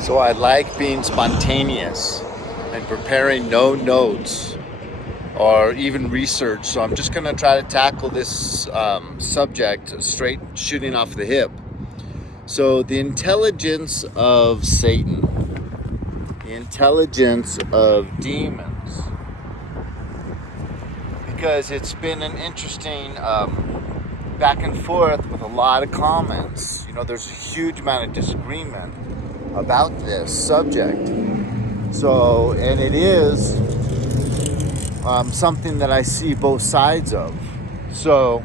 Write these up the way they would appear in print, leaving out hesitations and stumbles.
So I like being spontaneous and preparing no notes or even research. So I'm just going to try to tackle this subject straight shooting off the hip. So the intelligence of Satan, the intelligence of demons, because it's been an interesting back and forth with a lot of comments. There's a huge amount of disagreement about this subject. So, and it is something that I see both sides of. So,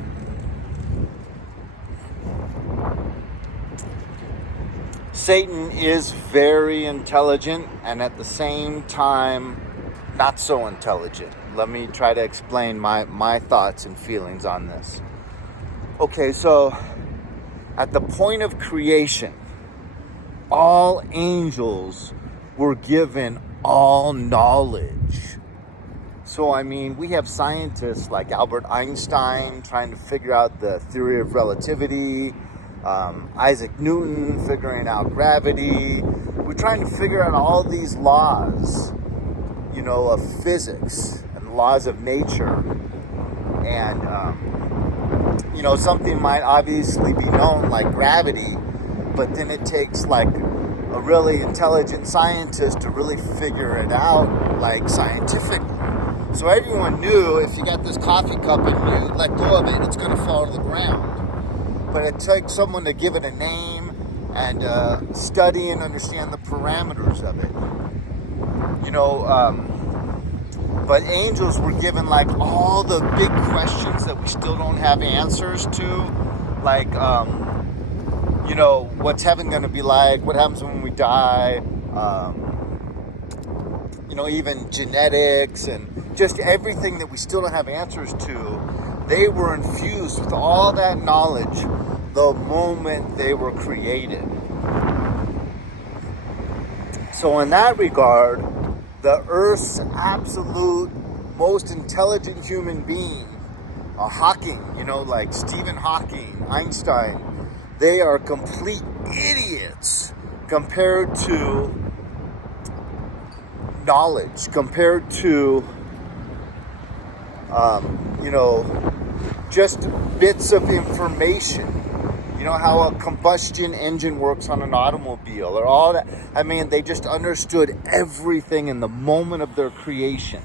Satan is very intelligent and at the same time not so intelligent. Let me try to explain my thoughts and feelings on this. Okay, so at the point of creation, all angels were given all knowledge. So, we have scientists like Albert Einstein trying to figure out the theory of relativity, Isaac Newton figuring out gravity. We're trying to figure out all these laws, of physics and laws of nature. And, something might obviously be known like gravity, but then it takes like a really intelligent scientist to really figure it out like scientifically. So everyone knew if you got this coffee cup and you let go of it, it's going to fall to the ground. But it took someone to give it a name and study and understand the parameters of it. But angels were given like all the big questions that we still don't have answers to. Like, what's heaven going to be like? What happens when we die? Even genetics and just everything that we still don't have answers to. They were infused with all that knowledge the moment they were created. So in that regard, the Earth's absolute most intelligent human being, Hawking, like Stephen Hawking, Einstein, they are complete idiots compared to knowledge, compared to, just bits of information. How a combustion engine works on an automobile or all that. They just understood everything in the moment of their creation.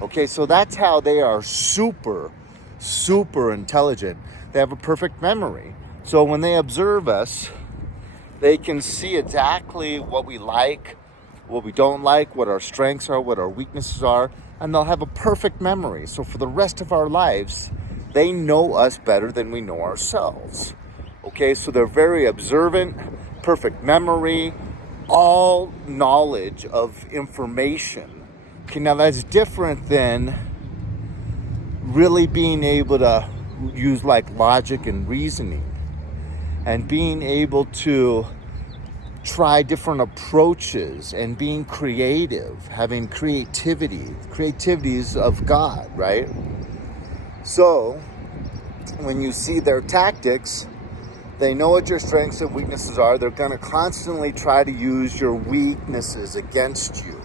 Okay, so that's how they are super, super intelligent. They have a perfect memory. So when they observe us, they can see exactly what we like, what we don't like, what our strengths are, what our weaknesses are, and they'll have a perfect memory. So for the rest of our lives, they know us better than we know ourselves. Okay, so they're very observant, perfect memory, all knowledge of information. Okay, now that's different than really being able to use like logic and reasoning and being able to try different approaches and being creative, having creativity. Creativity is of God, right? So when you see their tactics, they know what your strengths and weaknesses are. They're going to constantly try to use your weaknesses against you,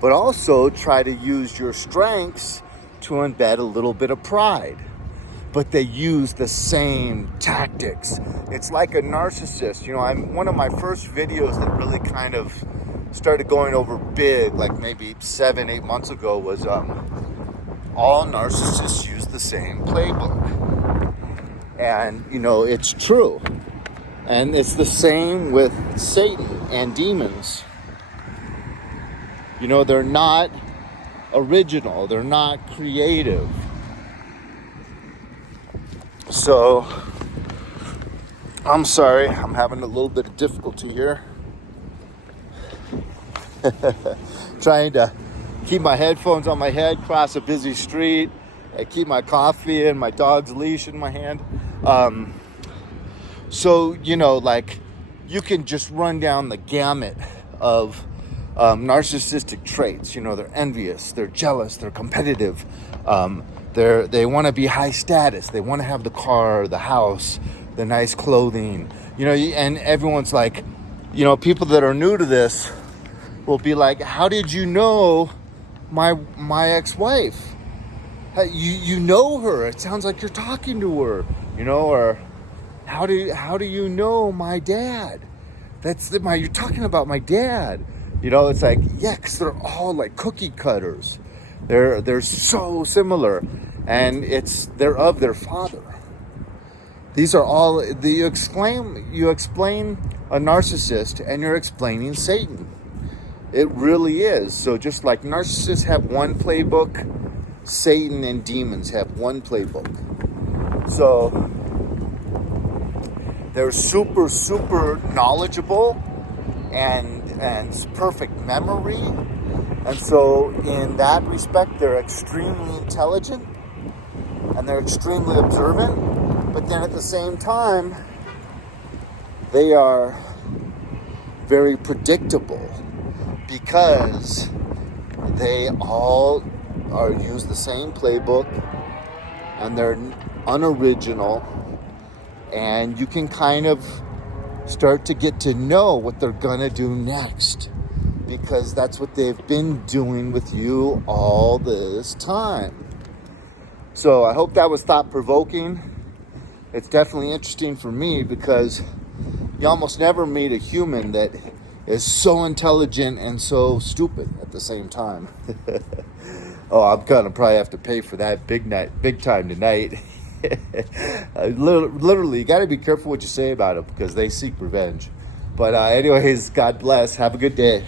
but also try to use your strengths to embed a little bit of pride. But they use the same tactics. It's like a narcissist. One of my first videos that really kind of started going over big, like maybe 7-8 months ago, was all narcissists use the same playbook. And, it's true. And it's the same with Satan and demons. They're not original. They're not creative. So, I'm sorry. I'm having a little bit of difficulty here. Trying to keep my headphones on my head, cross a busy street. I keep my coffee and my dog's leash in my hand. So, you can just run down the gamut of narcissistic traits. They're envious, they're jealous, they're competitive. They want to be high status. They want to have the car, the house, the nice clothing. And everyone's like, people that are new to this will be like, how did you know my ex-wife? You know her. It sounds like you're talking to her, or how do you know my dad? You're talking about my dad. It's like, yeah, because they're all like cookie cutters. They're so similar, and they're of their father. These are all you explain a narcissist, and you're explaining Satan. It really is. So just like narcissists have one playbook, Satan and demons have one playbook. So they're super, super knowledgeable and perfect memory. And so in that respect, they're extremely intelligent and they're extremely observant. But then at the same time, they are very predictable because they all use the same playbook and they're unoriginal, and you can kind of start to get to know what they're gonna do next because that's what they've been doing with you all this time. So I hope that was thought-provoking. It's definitely interesting for me because you almost never meet a human that is so intelligent and so stupid at the same time. Oh, I'm gonna probably have to pay for that big time tonight. Literally, you gotta be careful what you say about them because they seek revenge. But anyways, God bless. Have a good day.